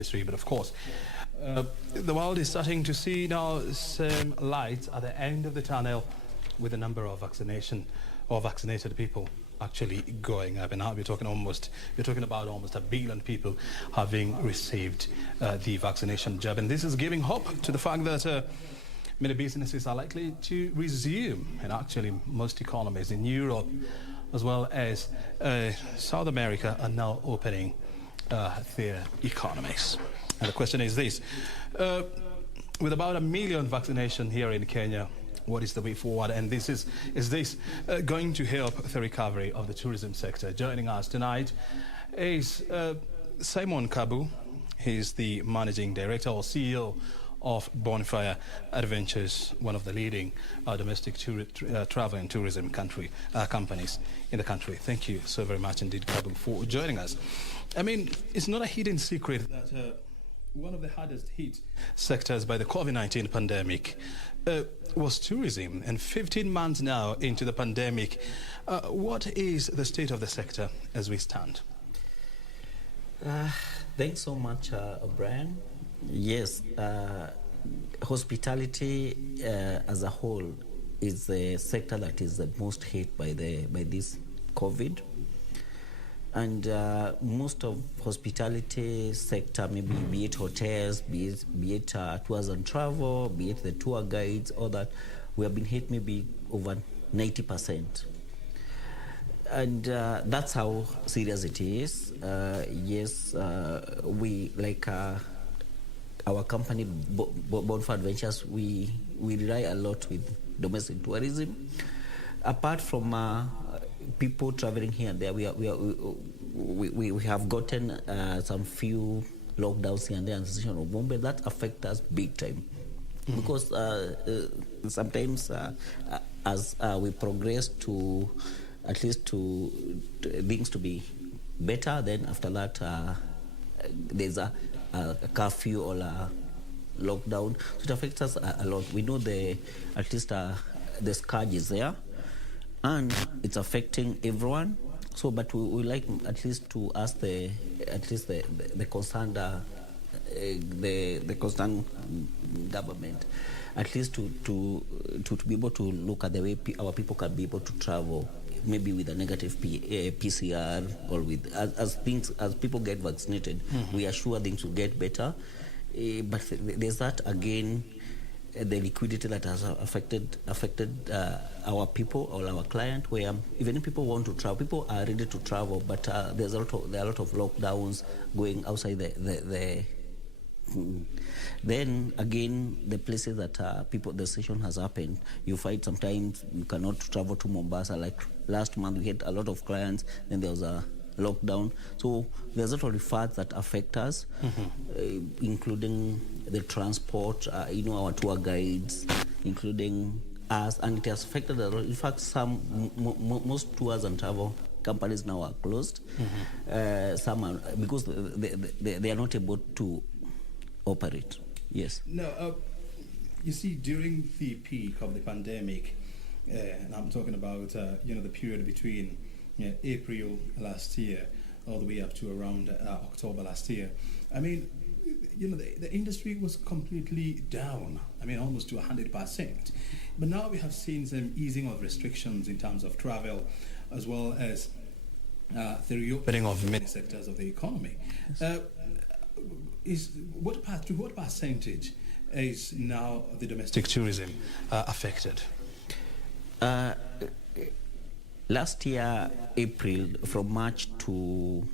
industry, but of course, the world is starting to see now some lights at the end of the tunnel with the number of vaccinated people actually going up. And now we're talking about almost 1 billion people having received the vaccination jab. And this is giving hope to the fact that many businesses are likely to resume, and actually most economies in Europe as well as South America are now opening their economies. And the question is this, with about 1 million vaccination here in Kenya, what is the way forward? And is this going to help the recovery of the tourism sector? Joining us tonight is Simon Kabu. He's the managing director or CEO of Bonfire Adventures, one of the leading domestic travel and tourism companies in the country. Thank you so very much indeed, Kabu, for joining us. I mean, it's not a hidden secret that one of the hardest hit sectors by the COVID-19 pandemic was tourism. And 15 months now into the pandemic, what is the state of the sector as we stand? Thanks so much, Brian. Yes, hospitality as a whole is the sector that is the most hit by this COVID. And most of hospitality sector, maybe be it hotels, be it tours and travel, be it the tour guides, all that, we have been hit maybe over 90%. And that's how serious it is. Yes, we like our company, Bonfire Adventures, we rely a lot with domestic tourism. Apart from people traveling here and there, we have gotten some few lockdowns here and there in the station of Bombay that affect us big time. Because sometimes as we progress to at least to things to be better, then after that there's a curfew or a lockdown, so it affects us a lot. We know at least the scourge is there, and it's affecting everyone. So, but we like at least to ask the concerned the concerned government, at least to be able to look at the way our people can be able to travel, maybe with a negative PCR, or with as people get vaccinated, we are sure things will get better. But there's that again, the liquidity that has affected our people or our client, where even if people want to travel, people are ready to travel, but there are a lot of lockdowns going outside the then again, the places that the session has happened, you find sometimes you cannot travel to Mombasa. Like last month, we had a lot of clients, then there was a lockdown. So there's a lot of facts that affect us, including the transport, our tour guides, including us, and it has affected a lot. In fact, most tours and travel companies now are closed. Some are, because they are not able to operate. Yes. No, you see, during the peak of the pandemic, and I'm talking about the period between April last year all the way up to around October last year. I mean, the industry was completely down. I mean, almost to 100%. But now we have seen some easing of restrictions in terms of travel, as well as the reopening of many sectors of the economy. What percentage is now the domestic tourism affected? Last year, April, from March to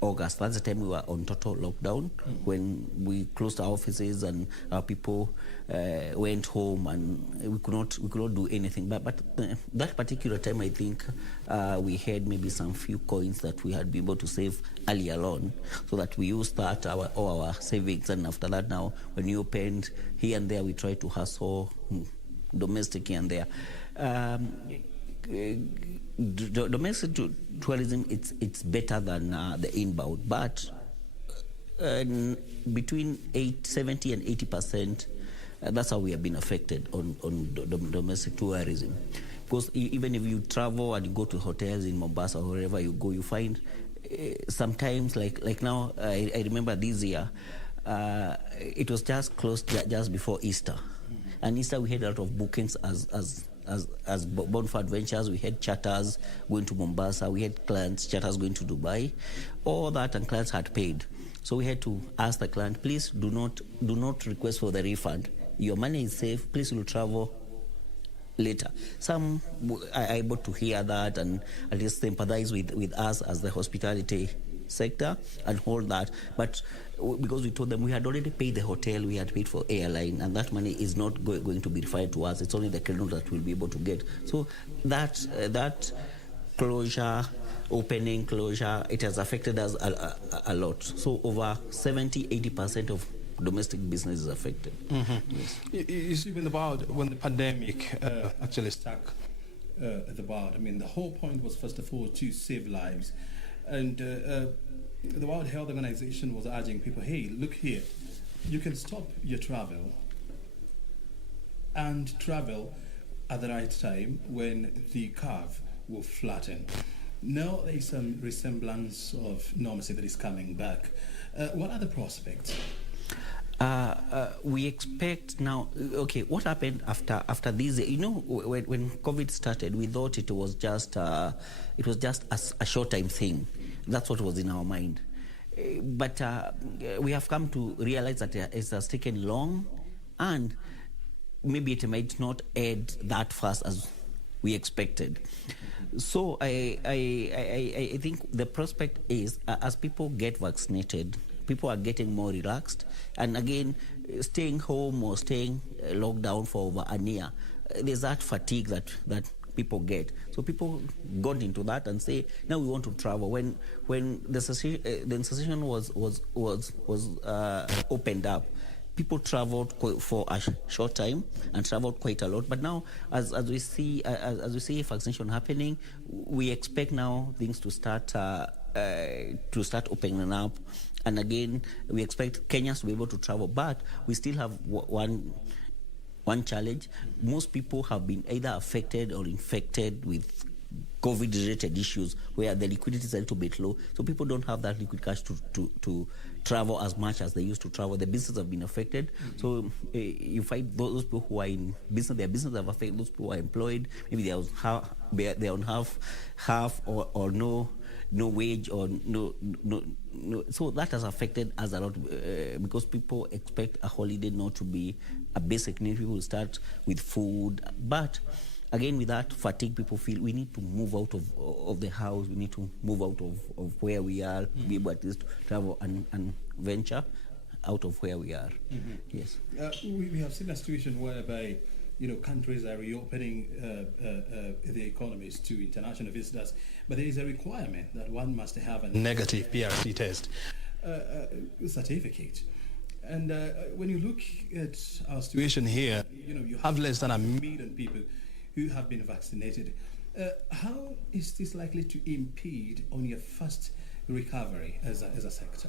August, that's the time we were on total lockdown, when we closed our offices and our people went home, and we could not do anything. But that particular time, I think we had maybe some few coins that we had been able to save earlier on, so that we used that all our savings. And after that, now when we opened here and there, we tried to hustle domestic here and there. Domestic tourism, it's better than the inbound, but between 70 and 80%, that's how we have been affected on domestic tourism. Because even if you travel and you go to hotels in Mombasa or wherever you go, you find sometimes, like now, I remember this year, it was just closed just before Easter. And Easter, we had a lot of bookings as Bonfire Adventures. We had charters going to Mombasa. We had clients, charters going to Dubai. All that, and clients had paid. So we had to ask the client, please do not request for the refund. Your money is safe. Please will travel later. Some are able to hear that and at least sympathize with us as the hospitality sector and hold that. But because we told them we had already paid the hotel, we had paid for airline, and that money is not going to be refunded to us. It's only the creditor that will be able to get. So that closure, opening, closure, it has affected us a lot. So over 70-80% of domestic business is affected. Yes. You see, when the pandemic actually stuck at the board, I mean, the whole point was, first of all, to save lives. And the World Health Organization was urging people, hey, look here, you can stop your travel and travel at the right time when the curve will flatten. Now there is some resemblance of normalcy that is coming back. What are the prospects? We expect now. Okay, what happened after this? You know, when COVID started, we thought it was just a short time thing. That's what was in our mind. But we have come to realize that it has taken long, and maybe it might not end that fast as we expected. So I think the prospect is, as people get vaccinated, people are getting more relaxed, and again, staying home or staying locked down for over a year, there's that fatigue that people get. So people got into that and say, now we want to travel. When the session was opened up, people traveled for a short time and traveled quite a lot. But now, as we see vaccination happening, we expect now things to start opening up. And again, we expect Kenyans to be able to travel, but we still have one challenge. Most people have been either affected or infected with COVID-related issues where the liquidity is a little bit low. So people don't have that liquid cash to travel as much as they used to travel. The businesses have been affected. So you find those people who are in business, their business have affected. Those people who are employed, maybe they're on half or no wage or no. So that has affected us a lot because people expect a holiday not to be a basic need. People start with food, but again, with that fatigue, people feel we need to move out of the house. We need to move out of where we are, be able at least to travel and venture out of where we are. Yes. We have seen a situation whereby, countries are reopening the economies to international visitors, but there is a requirement that one must have a negative PRC test certificate. And when you look at our situation here, you have less than 1 million people who have been vaccinated. How is this likely to impede on your first recovery as a sector?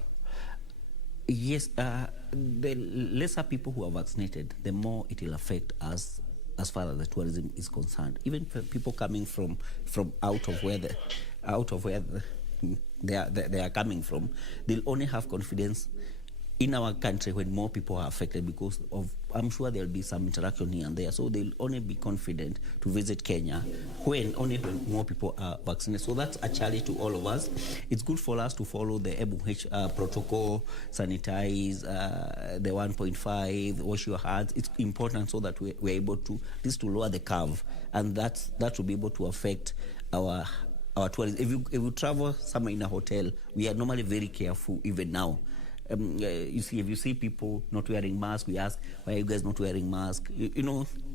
Yes, the lesser people who are vaccinated, the more it will affect us as far as the tourism is concerned. Even for people coming from out of where they are coming from, they'll only have confidence in our country when more people are affected because I'm sure there'll be some interaction here and there. So they'll only be confident to visit Kenya when more people are vaccinated. So that's a challenge to all of us. It's good for us to follow the MOH protocol, sanitize, the 1.5, wash your hands. It's important so that we're able to lower the curve, and that will be able to affect our tourism. If you travel somewhere in a hotel, we are normally very careful even now. If you see people not wearing masks, we ask, why are you guys not wearing masks?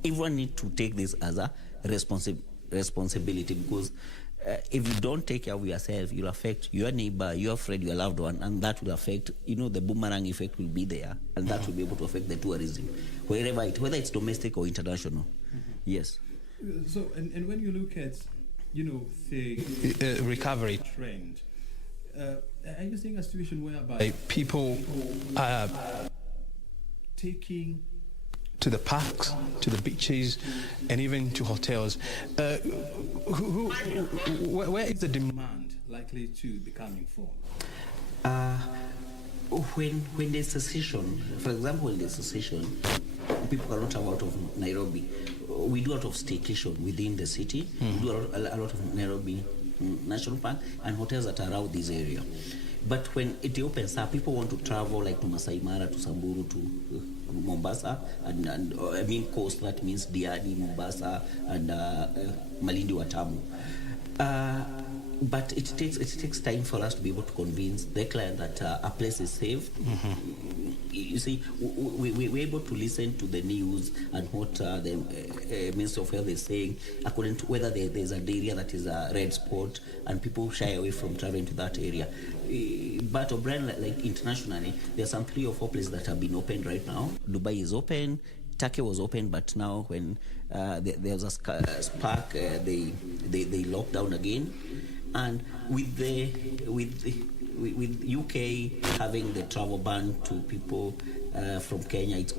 Everyone needs to take this as a responsibility because if you don't take care of yourself, you'll affect your neighbor, your friend, your loved one, and that will affect, the boomerang effect will be there, and that will be able to affect the tourism, whether it's domestic or international. Yes. So, and when you look at, the recovery trend, are you seeing a situation whereby people are taking to the parks, to the beaches, and even to hotels. Where is the demand likely to be coming from? When there's a session, for example, when there's a session, people cannot travel out of Nairobi. We do a lot of staycation within the city. We do a lot of Nairobi National Park and hotels that are around this area. But when it opens up, people want to travel like to Masai Mara, to Samburu, to Mombasa, and I mean coast, that means Diani, Mombasa, and Malindi, Watamu. But it takes time for us to be able to convince the client that a place is safe. You see, we're able to listen to the news and what the Minister of Health is saying, according to whether there's an area that is a red spot, and people shy away from traveling to that area. But O'Brien, like internationally, there are some 3 or 4 places that have been opened right now. Dubai is open. Turkey was open, but now when there was a spark, they locked down again. And with UK having the travel ban to people from Kenya, it's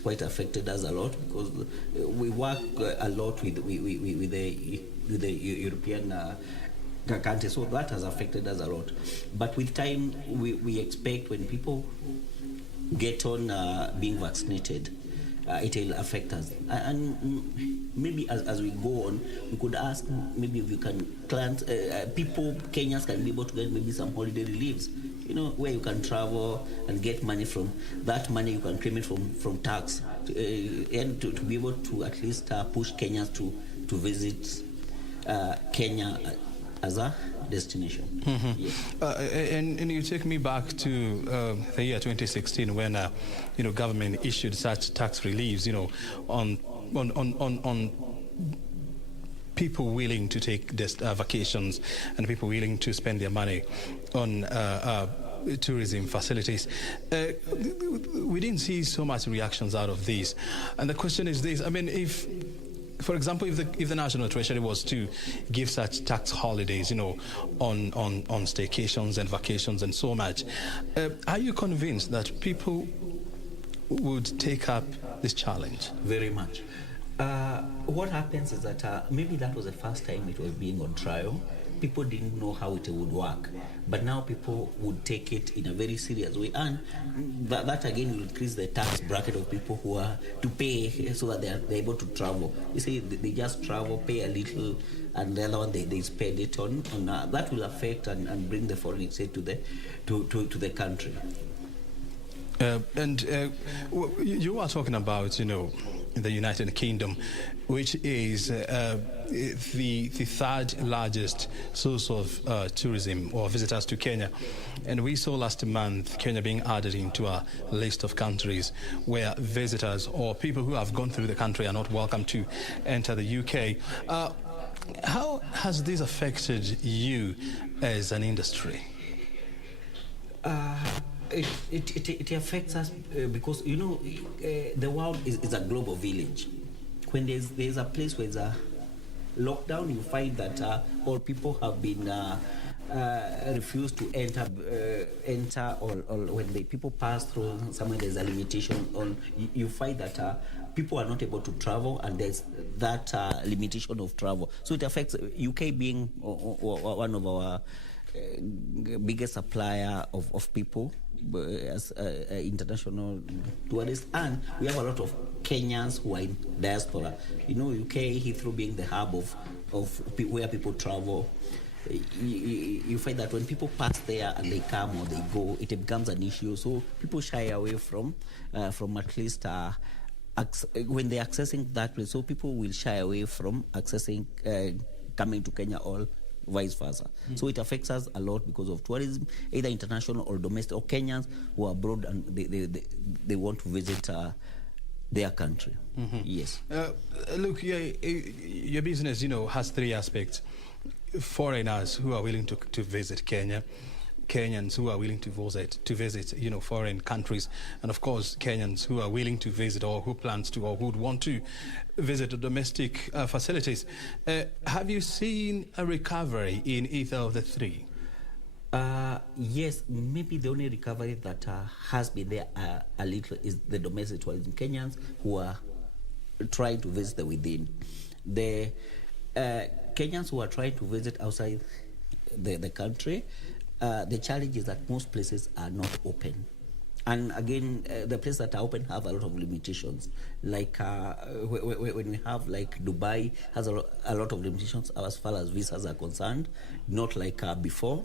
quite affected us a lot, because we work a lot with the European countries, so that has affected us a lot. But with time, we expect when people get on being vaccinated, it will affect us. And maybe as we go on, we could ask maybe if you can Kenyans can be able to get maybe some holiday reliefs, where you can travel and get money from. That money you can claim it from tax, and to be able to at least push Kenyans to visit Kenya as a destination. Yes. And you take me back to the year 2016 when government issued such tax reliefs, on people willing to take vacations and people willing to spend their money on tourism facilities. We didn't see so much reactions out of these, and the question is this: I mean, if, for example, if the National Treasury was to give such tax holidays, on staycations and vacations and so much, are you convinced that people would take up this challenge? Very much. What happens is that maybe that was the first time it was being on trial. People didn't know how it would work, but now people would take it in a very serious way, and that again will increase the tax bracket of people who are to pay, so that they're able to travel. You see, they just travel, pay a little, and the other one they spend it on that will affect and bring the foreign exchange to the country. You are talking about, the United Kingdom, which is the third largest source of tourism or visitors to Kenya. And we saw last month Kenya being added into a list of countries where visitors or people who have gone through the country are not welcome to enter the UK. How has this affected you as an industry? It affects us because the world is a global village. When there's a place where there's a lockdown, you find that all people have been refused to enter, or when people pass through somewhere there's a limitation on. You find that people are not able to travel, and there's that limitation of travel. So it affects UK being one of our biggest supplier of people as international tourists, and we have a lot of Kenyans who are in diaspora. UK, Heathrow being the hub of where people travel. You find that when people pass there and they come or they go, it becomes an issue. So people shy away from at least when they're accessing that place. So people will shy away from accessing coming to Kenya or vice versa. So it affects us a lot because of tourism, either international or domestic, or Kenyans who are abroad and they want to visit their country. Yes. Look, your business, has 3 aspects: foreigners who are willing to visit Kenya, Kenyans who are willing to visit foreign countries, and of course Kenyans who are willing to visit or who plans to or who would want to visit the domestic facilities. Have you seen a recovery in either of the 3? Yes, maybe the only recovery that has been there a little is the domestic tourism. Kenyans who are trying to visit the within. The Kenyans who are trying to visit outside the country, the challenge is that most places are not open. And again, the places that are open have a lot of limitations. Like when we have like Dubai has a lot of limitations as far as visas are concerned, not like before.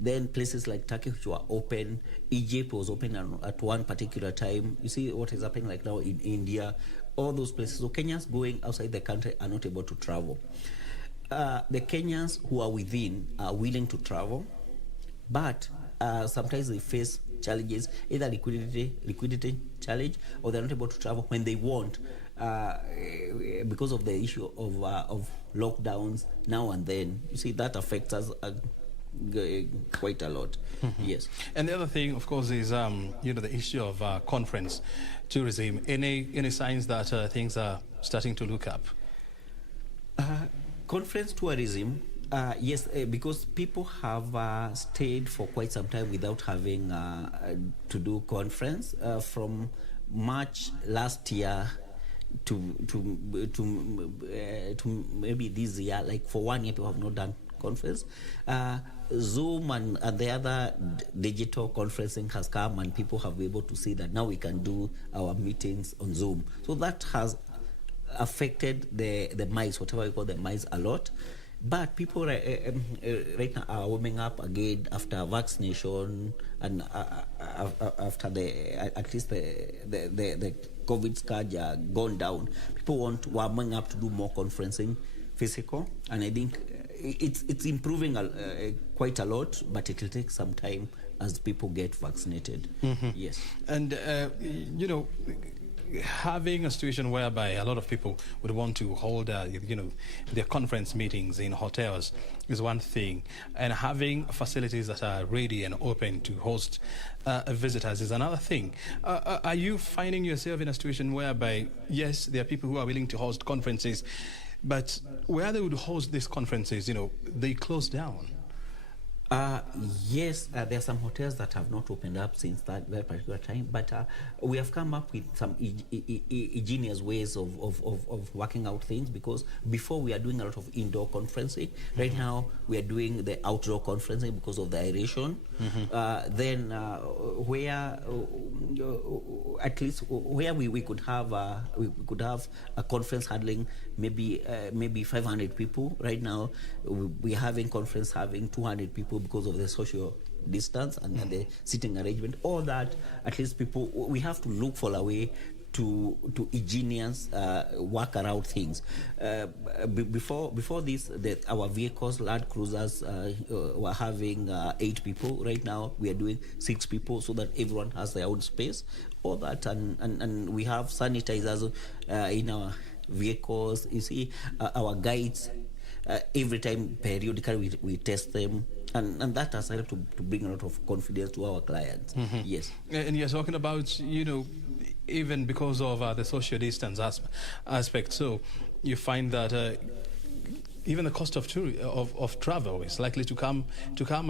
Then places like Turkey, which were open, Egypt was open at one particular time. You see what is happening like now in India, all those places. So Kenyans going outside the country are not able to travel. The Kenyans who are within are willing to travel, but sometimes they face challenges, either liquidity challenge, or they're not able to travel when they want because of the issue of lockdowns now and then. You see, that affects us quite a lot. Yes. And the other thing, of course, is the issue of conference tourism. Any signs that things are starting to look up? Conference tourism, yes, because people have stayed for quite some time without having to do conference from March last year to maybe this year. Like for 1 year, people have not done conference. Zoom and the other digital conferencing has come, and people have been able to see that now we can do our meetings on Zoom. So that has affected the mice, whatever we call the mice, a lot. But people right now are warming up again after vaccination and after at least the COVID scourge gone down. People warming up to do more conferencing physical, and I think it's improving quite a lot, but it will take some time as people get vaccinated. Yes. And having a situation whereby a lot of people would want to hold their conference meetings in hotels is one thing, and having facilities that are ready and open to host visitors is another thing. Are you finding yourself in a situation whereby, yes, there are people who are willing to host conferences, but where they would host these conferences, they close down? Yes, there are some hotels that have not opened up since that particular time, but we have come up with some ingenious ways of working out things, because before we are doing a lot of indoor conferencing. Right now we are doing the outdoor conferencing because of the aeration. Then where at least where we could have a conference handling maybe 500 people. Right now we are having conference having 200 people because of the social distance and the sitting arrangement. All that, at least people, we have to look for a way to ingenious work around things. Before this, our vehicles, Land Cruisers, were having 8 people. Right now we are doing 6 people, so that everyone has their own space. All that, and we have sanitizers in our vehicles. You see, our guides, every time periodically we test them, and that has helped to bring a lot of confidence to our clients. Yes. And you're talking about, even because of the social distance aspect, so you find that even the cost of travel is likely to come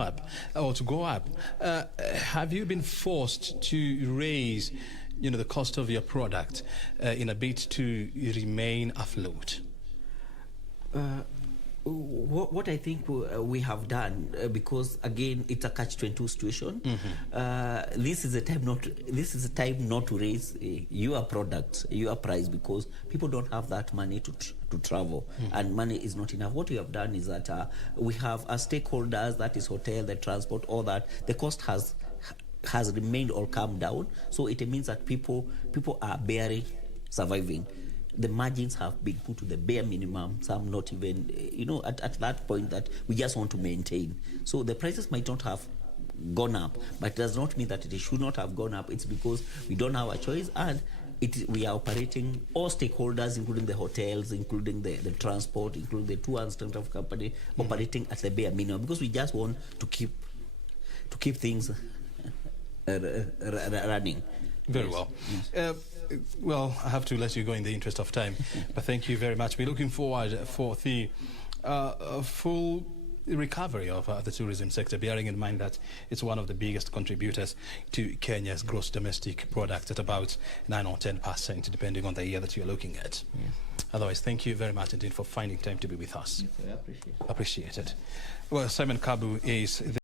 up or to go up. Have you been forced to raise the cost of your product in a bid to remain afloat? What I think we have done, because again it's a catch-22 situation. This is a time not to raise your product, your price, because people don't have that money to travel, and money is not enough. What we have done is that we have our stakeholders, that is hotel, the transport, all that. The cost has remained or come down, so it means that people are barely surviving. The margins have been put to the bare minimum, some not even, at that point that we just want to maintain. So the prices might not have gone up, but it does not mean that it should not have gone up. It's because we don't have a choice, and we are operating, all stakeholders, including the hotels, including the transport, including the tour and stuff company, operating at the bare minimum, because we just want to keep things running. Very well. Yes. Well, I have to let you go in the interest of time, but thank you very much. We're looking forward for the full recovery of the tourism sector, bearing in mind that it's one of the biggest contributors to Kenya's gross domestic product at about 9 or 10%, depending on the year that you're looking at. Yeah. Otherwise, thank you very much indeed for finding time to be with us. Yes, I appreciate it. Appreciate it. Well, Simon Kabu is